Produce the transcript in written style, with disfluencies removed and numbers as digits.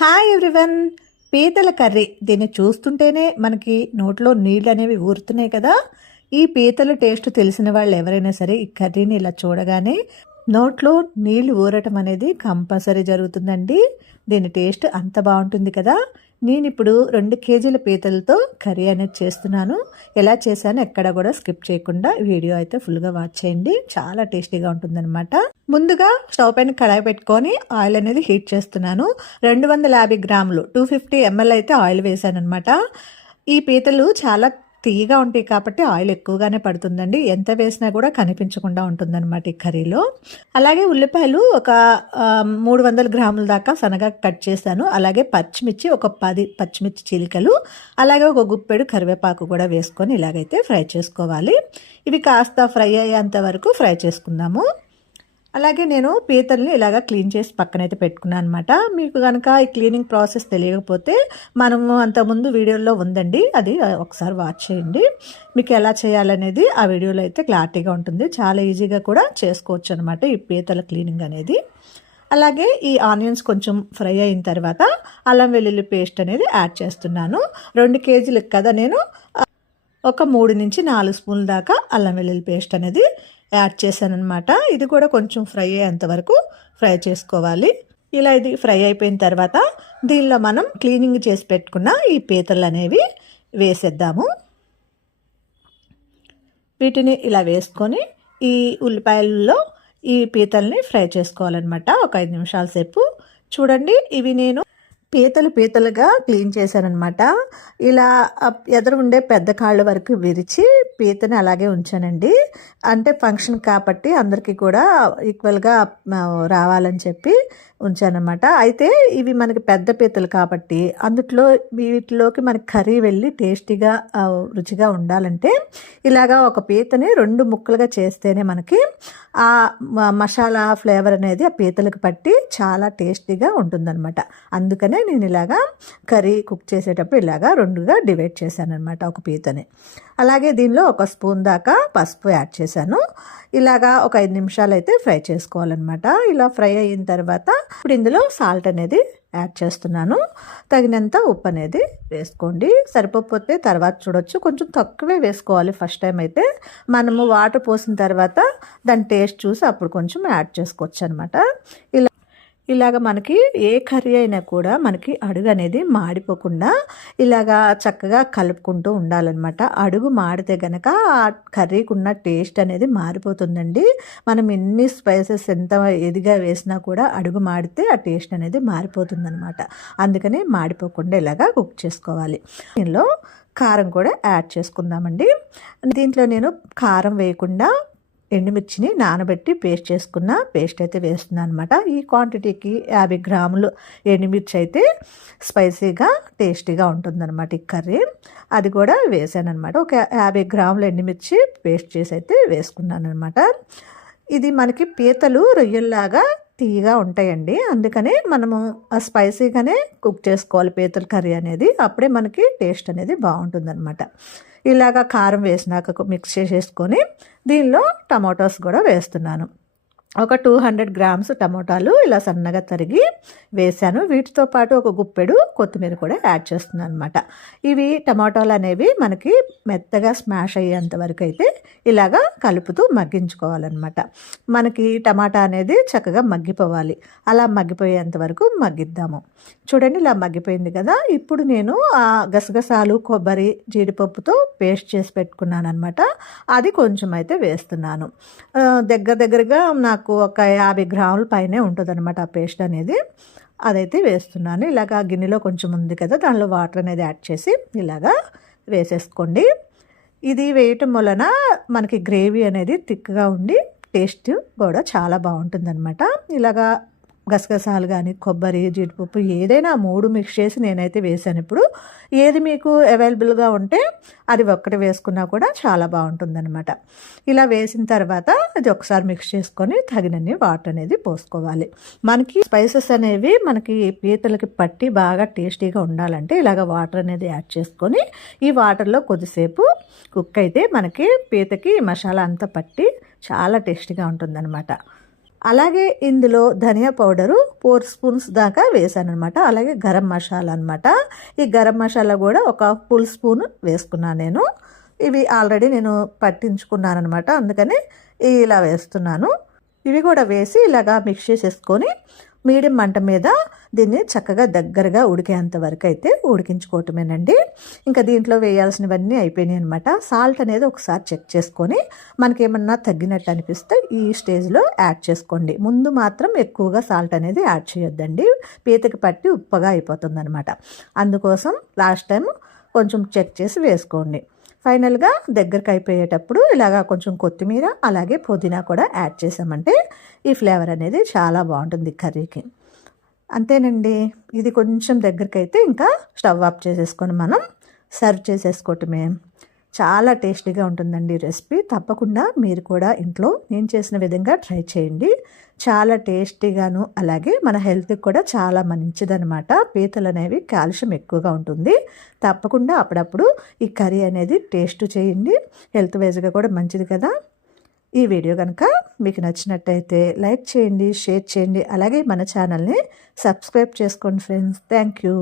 Hi everyone. పీతల curry దీన్ని చూస్తుంటేనే మనకి నోట్లో నీళ్ళు అనేవి ఊరుతున్నాయి కదా. ఈ పీతల టేస్ట్ తెలిసిన వాళ్ళు ఎవరైనా సరే ఈ కర్రీని ఇలా చూడగానే నోట్లో నీళ్ళు ఊరటం అనేది కంపల్సరీ జరుగుతుందండి. దీని టేస్ట్ అంత బాగుంటుంది కదా. నేను ఇప్పుడు 2 కేజీల పీతలతో కర్రీ అనేది చేస్తున్నాను. ఎలా చేశానో ఎక్కడ కూడా స్కిప్ చేయకుండా వీడియో అయితే ఫుల్గా వాచ్ చేయండి. చాలా టేస్టీగా ఉంటుందన్నమాట. ముందుగా స్టవ్ పైన కడాయి పెట్టుకొని ఆయిల్ అనేది హీట్ చేస్తున్నాను. 250 గ్రాములు 250 ml అయితే ఆయిల్ వేసాను అనమాట. ఈ పీతలు చాలా తీయగా ఉంటాయి కాబట్టి ఆయిల్ ఎక్కువగానే పడుతుందండి. ఎంత వేసినా కూడా కనిపించకుండా ఉంటుందన్నమాట ఈ కర్రీలో. అలాగే ఉల్లిపాయలు ఒక 300 గ్రాముల దాకా సన్నగా కట్ చేశాను. అలాగే పచ్చిమిర్చి ఒక 10 పచ్చిమిర్చి చీలికలు, అలాగే ఒక గుప్పెడు కరివేపాకు కూడా వేసుకొని ఇలాగైతే ఫ్రై చేసుకోవాలి. ఇవి కాస్త ఫ్రై అయ్యేంత వరకు ఫ్రై చేసుకుందాము. అలాగే నేను పీతల్ని ఇలాగ క్లీన్ చేసి పక్కనైతే పెట్టుకున్నాను అనమాట. మీకు కనుక ఈ క్లీనింగ్ ప్రాసెస్ తెలియకపోతే మనము అంతకుముందు వీడియోలో ఉందండి, అది ఒకసారి వాచ్ చేయండి. మీకు ఎలా చేయాలనేది ఆ వీడియోలో అయితే క్లారిటీగా ఉంటుంది. చాలా ఈజీగా కూడా చేసుకోవచ్చు అనమాట ఈ పీతల క్లీనింగ్ అనేది. అలాగే ఈ ఆనియన్స్ కొంచెం ఫ్రై అయిన తర్వాత అల్లం వెల్లుల్లి పేస్ట్ అనేది యాడ్ చేస్తున్నాను. 2 కేజీలకు కదా నేను ఒక 3 నుంచి 4 స్పూన్ల దాకా అల్లం వెల్లుల్లి పేస్ట్ అనేది యాడ్ చేశాను అనమాట. ఇది కూడా కొంచెం ఫ్రై అయ్యేంత వరకు ఫ్రై చేసుకోవాలి. ఇలా ఇది ఫ్రై అయిపోయిన తర్వాత దీనిలో మనం క్లీనింగ్ చేసి పెట్టుకున్న ఈ పీతలు అనేవి వేసేద్దాము. వీటిని ఇలా వేసుకొని ఈ ఉల్లిపాయలలో ఈ పీతల్ని ఫ్రై చేసుకోవాలన్నమాట ఒక 5 నిమిషాల సేపు. చూడండి, ఇవి నేను పీతలుగా క్లీన్ చేశానమాట. ఇలా ఎదురు ఉండే పెద్ద కాళ్ళ వరకు విరిచి పీతని అలాగే ఉంచానండి. అంటే ఫంక్షన్ కాబట్టి అందరికీ కూడా ఈక్వల్గా రావాలని చెప్పి ఉంచానమాట. అయితే ఇవి మనకి పెద్ద పీతలు కాబట్టి వీటిలోకి మనకి కర్రీ వెళ్ళి టేస్టీగా రుచిగా ఉండాలంటే ఇలాగా ఒక పీతని 2 ముక్కలుగా చేస్తేనే మనకి ఆ మసాలా ఫ్లేవర్ అనేది ఆ పీతలకు పట్టి చాలా టేస్టీగా ఉంటుందన్నమాట. అందుకనే నేను ఇలాగా కర్రీ కుక్ చేసేటప్పుడు ఇలాగా 2గా డివైడ్ చేశాను అనమాట ఒక పీతని. అలాగే దీనిలో 1 స్పూన్ దాకా పసుపు యాడ్ చేశాను. ఇలాగా ఒక 5 నిమిషాలు అయితే ఫ్రై చేసుకోవాలన్నమాట. ఇలా ఫ్రై అయిన తర్వాత ఇప్పుడు ఇందులో సాల్ట్ అనేది యాడ్ చేస్తున్నాను. తగినంత ఉప్పు అనేది వేసుకోండి. సరిపోతే తర్వాత చూడొచ్చు, కొంచెం తక్కువే వేసుకోవాలి ఫస్ట్ టైం అయితే. మనము వాటర్ పోసిన తర్వాత దాని టేస్ట్ చూసి అప్పుడు కొంచెం యాడ్ చేసుకోవచ్చు అనమాట. ఇలాగ మనకి ఏ కర్రీ అయినా కూడా మనకి అడుగు అనేది మాడిపోకుండా ఇలాగా చక్కగా కలుపుకుంటూ ఉండాలన్నమాట. అడుగు మాడితే గనక ఆ కర్రీకి ఉన్న టేస్ట్ అనేది మారిపోతుందండి. మనం ఎన్ని స్పైసెస్ ఎంత ఎదిగా వేసినా కూడా అడుగు మాడితే ఆ టేస్ట్ అనేది మారిపోతుందన్నమాట. అందుకని మాడిపోకుండా ఇలాగా కుక్ చేసుకోవాలి. దీనిలో కారం కూడా యాడ్ చేసుకుందామండి. దీంట్లో నేను కారం వేయకుండా ఎండుమిర్చిని నానబెట్టి పేస్ట్ చేసుకున్న పేస్ట్ అయితే వేస్తున్నాను అనమాట. ఈ క్వాంటిటీకి 50 గ్రాములు ఎండుమిర్చి అయితే స్పైసీగా టేస్టీగా ఉంటుందన్నమాట ఈ కర్రీ. అది కూడా వేసాను అనమాట. ఒక 50 గ్రాములు ఎండుమిర్చి పేస్ట్ చేసి అయితే వేసుకున్నాను అనమాట. ఇది మనకి పీతలు రొయ్యల్లాగా తీయగా ఉంటాయండి. అందుకనే మనము ఆ స్పైసీగానే కుక్ చేసుకోవాలి పీతల కర్రీ అనేది. అప్పుడే మనకి టేస్ట్ అనేది బాగుంటుందన్నమాట. ఇలాగా కారం వేసినాక మిక్స్ చేసేసుకొని దీనిలో టమాటోస్ కూడా వేస్తున్నాను. ఒక 200 గ్రామ్స్ టమోటాలు ఇలా సన్నగా తరిగి వేసాను. వీటితో పాటు ఒక గుప్పెడు కొత్తిమీర కూడా యాడ్ చేస్తున్నాను అనమాట. ఇవి టమాటాలు అనేవి మనకి మెత్తగా స్మాష్ అయ్యేంత వరకు అయితే ఇలాగా కలుపుతూ మగ్గించుకోవాలన్నమాట. మనకి టమాటా అనేది చక్కగా మగ్గిపోవాలి. అలా మగ్గిపోయేంత వరకు మగ్గిద్దాము. చూడండి, ఇలా మగ్గిపోయింది కదా. ఇప్పుడు నేను ఆ గసగసాలు, కొబ్బరి, జీడిపప్పుతో పేస్ట్ చేసి పెట్టుకున్నాను అనమాట. అది కొంచెం అయితే వేస్తున్నాను. దగ్గరగా నాకు ఒక 50 గ్రాముల పైనే ఉంటుంది అనమాట ఆ పేస్ట్ అనేది. అదైతే వేస్తున్నాను. ఇలాగా గిన్నెలో కొంచెం ఉంది కదా, దానిలో వాటర్ అనేది యాడ్ చేసి ఇలాగా వేసేసుకోండి. ఇది వేయటం వలన మనకి గ్రేవీ అనేది థిక్గా ఉండి టేస్ట్ కూడా చాలా బాగుంటుందన్నమాట. ఇలాగా గసగసాలు కానీ కొబ్బరి, జీడిపప్పు ఏదైనా 3 మిక్స్ చేసి నేనైతే వేసాను. ఇప్పుడు ఏది మీకు అవైలబుల్గా ఉంటే అది ఒక్కటి వేసుకున్నా కూడా చాలా బాగుంటుందన్నమాట. ఇలా వేసిన తర్వాత అది ఒకసారి మిక్స్ చేసుకొని తగినన్ని వాటర్ అనేది పోసుకోవాలి. మనకి స్పైసెస్ అనేవి మనకి పీతలకి పట్టి బాగా టేస్టీగా ఉండాలంటే ఇలాగ వాటర్ అనేది యాడ్ చేసుకొని ఈ వాటర్లో కొద్దిసేపు కుక్ అయితే మనకి పీతకి మసాలా అంతా పట్టి చాలా టేస్టీగా ఉంటుందన్నమాట. అలాగే ఇందులో ధనియా పౌడరు 4 స్పూన్స్ దాకా వేసాను అనమాట. అలాగే గరం మసాలా అనమాట. ఈ గరం మసాలా కూడా ఒక ఫుల్ స్పూన్ వేసుకున్నాను నేను. ఇవి ఆల్రెడీ నేను పట్టించుకున్నాను అనమాట, అందుకని ఇలా వేస్తున్నాను. ఇవి కూడా వేసి ఇలాగా మిక్స్ చేసేసుకొని మీడియం మంట మీద దీన్ని చక్కగా దగ్గరగా ఉడికేంత వరకు అయితే ఉడికించుకోవటమేనండి. ఇంకా దీంట్లో వేయాల్సినవన్నీ అయిపోయినాయి అనమాట. సాల్ట్ అనేది ఒకసారి చెక్ చేసుకొని మనకేమన్నా తగ్గినట్టు అనిపిస్తే ఈ స్టేజ్లో యాడ్ చేసుకోండి. ముందు మాత్రం ఎక్కువగా సాల్ట్ అనేది యాడ్ చేయొద్దండి, పీతకి పట్టి ఉప్పగా అయిపోతుంది అనమాట. అందుకోసం లాస్ట్ టైం కొంచెం చెక్ చేసి వేసుకోండి. ఫైనల్గా దగ్గరకు అయిపోయేటప్పుడు ఇలాగా కొంచెం కొత్తిమీర అలాగే పుదీనా కూడా యాడ్ చేసామంటే ఈ ఫ్లేవర్ అనేది చాలా బాగుంటుంది కర్రీకి. అంతేనండి, ఇది కొంచెం దగ్గరికి అయితే ఇంకా స్టవ్ ఆఫ్ చేసేసుకొని మనం సర్వ్ చేసేసుకోవటమే. చాలా టేస్టీగా ఉంటుందండి రెసిపీ. తప్పకుండా మీరు కూడా ఇంట్లో నేను చేసిన విధంగా ట్రై చేయండి. చాలా టేస్టీగాను అలాగే మన హెల్త్కి కూడా చాలా మంచిదనమాట. పీతలు అనేవి కాల్షియం ఎక్కువగా ఉంటుంది. తప్పకుండా అప్పుడప్పుడు ఈ కర్రీ అనేది టేస్ట్ చేయండి, హెల్త్ వైజ్గా కూడా మంచిది కదా. ఈ వీడియో కనుక మీకు నచ్చినట్టయితే లైక్ చేయండి, షేర్ చేయండి, అలాగే మన ఛానల్ని సబ్స్క్రైబ్ చేసుకోండి ఫ్రెండ్స్. Thank you.